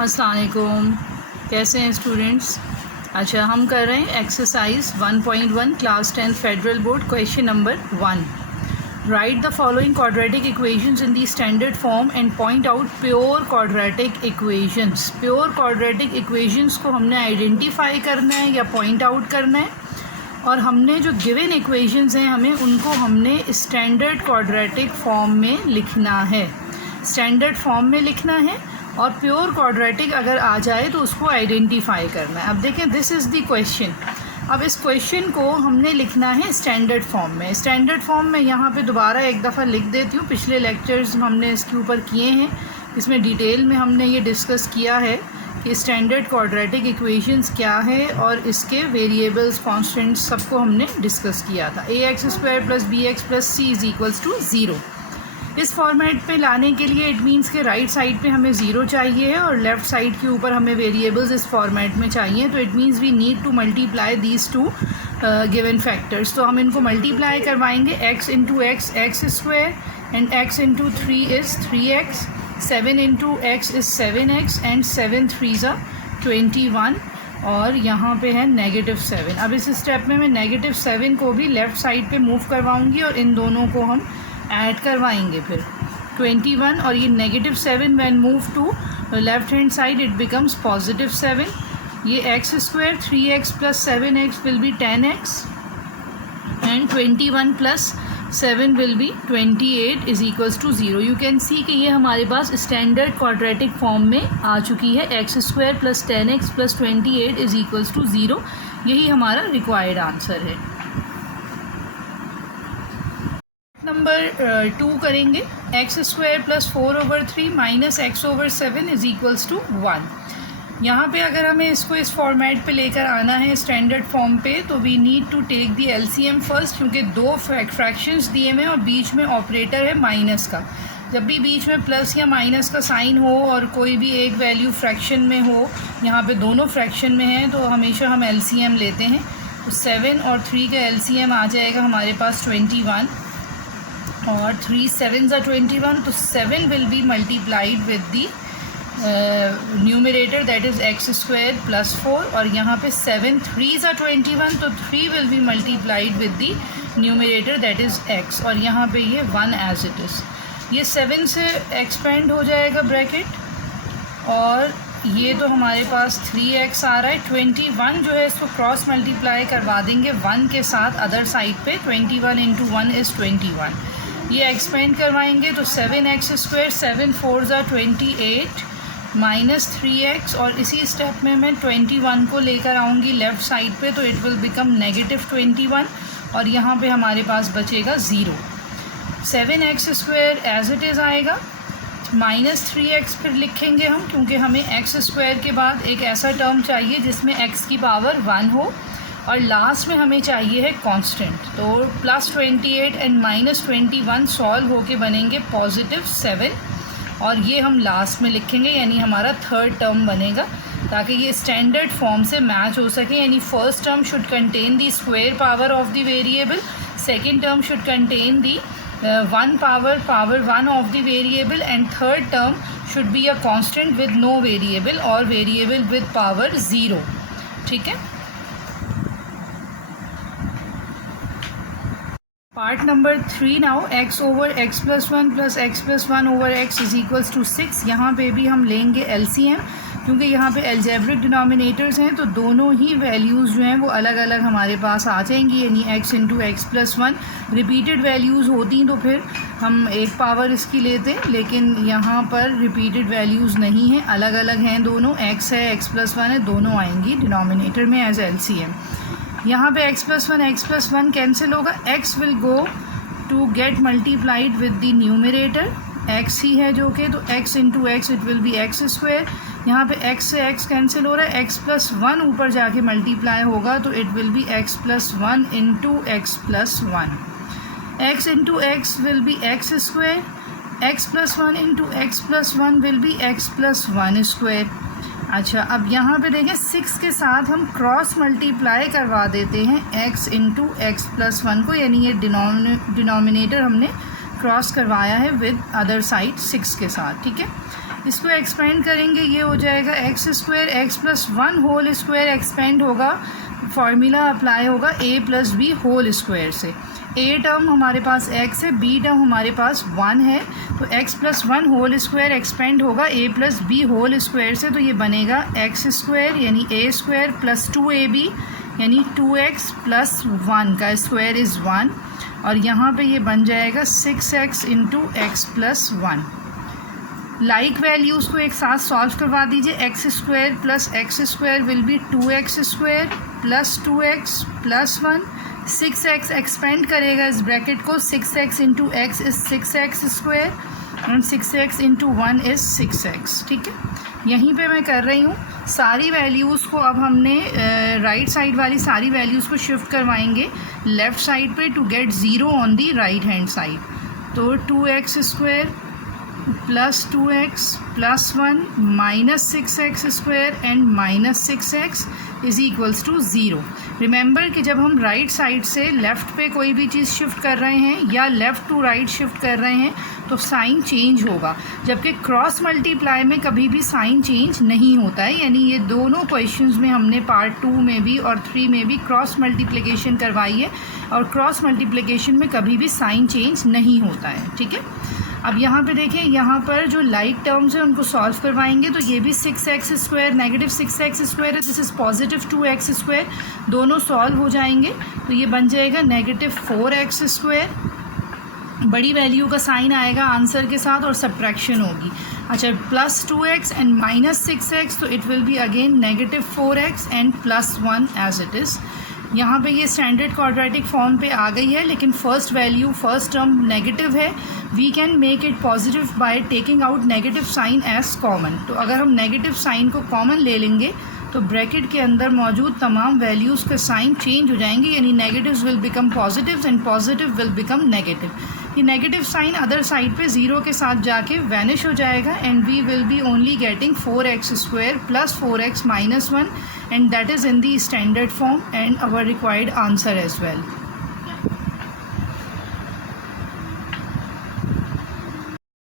अस्सलाम वालेकुम, कैसे हैं स्टूडेंट्स। अच्छा, हम कर रहे हैं exercise 1.1 class 10 federal board question number 1। Right the following quadratic equations in the standard form and point out pure quadratic equations. Pure quadratic equations को हमने आइडेंटिफाई करना है या पॉइंट आउट करना है, और हमने जो गिवन इक्वेशंस हैं हमें उनको हमने स्टैंडर्ड क्वाड्रेटिक फॉर्म में लिखना है, स्टैंडर्ड फॉर्म में लिखना है। और प्योर क्वाड्रेटिक अगर आ जाए तो उसको आइडेंटिफाई करना है। अब देखें, दिस इज़ द क्वेश्चन। अब इस क्वेश्चन को हमने लिखना है स्टैंडर्ड फॉर्म में। स्टैंडर्ड फॉर्म में यहाँ पे दोबारा एक दफ़ा लिख देती हूँ, पिछले लेक्चर्स हमने इसके ऊपर किए हैं, इसमें डिटेल में हमने ये डिस्कस किया है कि स्टैंडर्ड क्वाड्रेटिक इक्वेशंस क्या है और इसके वेरिएबल्स, कॉन्स्टेंट्स सबको हमने डिस्कस किया था। ax² + bx + c = 0। इस फॉर्मेट पे लाने के लिए इट मीन्स के राइट साइड पे हमें 0 चाहिए है और लेफ़्ट साइड के ऊपर हमें वेरिएबल्स इस फॉर्मेट में चाहिए। तो it means we need to multiply these two given factors. तो हम इनको मल्टीप्लाई करवाएंगे। x × x x² and x × 3 is 3x, 7 × x is 7x and 7 3s are 21 और यहाँ पे है -7। अब इस स्टेप में मैं -7 को भी लेफ़्ट साइड पे मूव करवाऊँगी और इन दोनों को हम ऐड करवाएंगे। फिर 21 और ये -7 when move to left hand side it becomes +7। ये x² 3x + 7x will be 10x and 21 + 7 will be 28 = 0। You can see कि ये हमारे पास स्टैंडर्ड क्वाड्रेटिक फॉर्म में आ चुकी है। x² + 10x + 28 = 0। यही हमारा रिक्वायर्ड आंसर है। नंबर 2 करेंगे। x² + 4/3 - x/7 = 1। यहाँ पे अगर हमें इसको इस फॉर्मेट पे लेकर आना है स्टैंडर्ड फॉर्म पे, तो we need to take the LCM first, क्योंकि दो फ्रैक्शंस दिए हुए हैं और बीच में ऑपरेटर है माइनस का। जब भी बीच में प्लस या माइनस का साइन हो और कोई भी एक वैल्यू फ्रैक्शन में हो, यहाँ पे दोनों फ्रैक्शन में हैं, तो हमेशा हम LCM लेते हैं। तो 7 और 3 का LCM आ जाएगा हमारे पास 21 और 3 7s are 21। तो 7 will B multiplied with the numerator that is x² + 4 और यहाँ पे 7 3s are 21। तो 3 will be multiplied with the numerator that is x और यहाँ पे ये 1 एज इट इज़। ये 7 से एक्सपेंड हो जाएगा ब्रैकेट और ये तो हमारे पास 3x आ रहा है। 21 जो है इसको क्रॉस मल्टीप्लाई करवा देंगे 1 के साथ अदर साइड पे। 21 × 1 is 21। ये एक्सपेंड करवाएंगे तो 7x², 7 4s are 28 -3x और इसी स्टेप में मैं 21 को लेकर आऊँगी लेफ़्ट साइड पे, तो इट विल बिकम -21 और यहाँ पे हमारे पास बचेगा 0। 7x² एज इट इज़ आएगा, -3x फिर लिखेंगे हम, क्योंकि हमें x² के बाद एक ऐसा टर्म चाहिए जिसमें x की पावर 1 हो और लास्ट में हमें चाहिए है कांस्टेंट। तो +28 एंड -21 सॉल्व होके बनेंगे +7 और ये हम लास्ट में लिखेंगे, यानी हमारा थर्ड टर्म बनेगा, ताकि ये स्टैंडर्ड फॉर्म से मैच हो सके। यानी first term should contain the square power of the variable, second term should contain the 1 power 1 of the variable and third term should be a constant with no variable और variable with power 0। ठीक है। Part number 3 now, x/x + 1 + x + 1/x = 6। यहाँ पे भी हम लेंगे LCM, क्योंकि यहाँ पे एल्जेब्रिक डिनोमिनेटर्स हैं, तो दोनों ही वैल्यूज़ जो हैं वो अलग अलग हमारे पास आ जाएंगी। यानी x × x + 1 रिपीटेड वैल्यूज़ होती तो फिर हम एक पावर इसकी लेते, लेकिन यहाँ पर रिपीटेड वैल्यूज़ नहीं हैं, अलग अलग हैं दोनों। x है, x + 1 है, दोनों आएंगी डिनोमिनेटर में एज LCM। यहाँ पे x + 1 कैंसिल होगा, x will go to get multiplied with the numerator, x ही है जो कि, तो x × x it will be x²। यहाँ पे x से x कैंसिल हो रहा है, x + 1 ऊपर जाके मल्टीप्लाई होगा तो it will B x + 1 × x + 1। x × x will be x², x + 1 × x + 1 will be x + 1²। अच्छा, अब यहाँ पे देखें 6 के साथ हम क्रॉस मल्टीप्लाई करवा देते हैं x × x + 1 को, यानी ये डिनोमिनेटर हमने क्रॉस करवाया है विद अदर साइड 6 के साथ। ठीक है। इसको एक्सपेंड करेंगे, ये हो जाएगा x square, x plus one whole square expand होगा, फार्मूला अप्लाई होगा a plus b whole square से। ए टर्म हमारे पास एक्स है, बी टर्म हमारे पास वन है, तो x plus one whole square expand होगा a plus b whole square से, तो ये बनेगा एक्स स्क्वायर यानी ए स्क्वायर प्लस 2ab यानी 2x प्लस 1 का स्क्वायर इज़ 1, और यहाँ पे ये बन जाएगा 6x into x plus 1। Like values को एक साथ सॉल्व करवा दीजिए। X square plus x square will be 2x square plus 2x प्लस 1, 6x एक्सपेंड करेगा इस ब्रैकेट को, 6x into x is 6x square and 6x into 1 is 6x। ठीक है, यहीं पे मैं कर रही हूँ सारी वैल्यूज़ को। अब हमने राइट साइड वाली सारी वैल्यूज़ को शिफ्ट करवाएंगे लेफ़्ट साइड पे to get zero on the right hand side. तो 2x स्क्वायर प्लस 2x प्लस 1 minus 6x square and minus 6x is equals to 0। Remember कि जब हम राइट साइड से लेफ़्ट पे कोई भी चीज़ शिफ्ट कर रहे हैं या लेफ़्ट टू राइट शिफ्ट कर रहे हैं तो साइन चेंज होगा, जबकि क्रॉस मल्टीप्लाई में कभी भी साइन चेंज नहीं होता है। यानी ये दोनों क्वेश्चंस में हमने पार्ट 2 में भी और 3 में भी क्रॉस मल्टीप्लिकेशन करवाई है, और क्रॉस मल्टीप्लिकेशन में कभी भी साइन चेंज नहीं होता है। ठीक है, अब यहाँ पे देखें, यहाँ पर जो लाइक टर्म्स हैं उनको सॉल्व करवाएंगे, तो ये भी 6x square negative 6x square है, this is positive 2x square, दोनों सॉल्व हो जाएंगे, तो ये बन जाएगा नेगेटिव 4x स्क्वायर। बड़ी वैल्यू का साइन आएगा आंसर के साथ और सब्ट्रैक्शन होगी। अच्छा, plus 2x and minus 6x, तो it will be again negative 4x and plus 1 as it is. यहाँ पे ये स्टैंडर्ड क्वाड्रेटिक फॉर्म पे आ गई है, लेकिन first value first term negative है। We can make it positive by taking out negative sign as common. तो अगर हम नेगेटिव साइन को कॉमन ले लेंगे तो ब्रैकेट के अंदर मौजूद तमाम वैल्यूज़ के साइन चेंज हो जाएंगे, यानी negatives will become positives and positive will become negative. ये नेगेटिव साइन अदर साइड पे ज़ीरो के साथ जाके वैनिश हो जाएगा and we will be only getting 4x square plus 4x minus 1 and that is in the standard form and our required answer as well.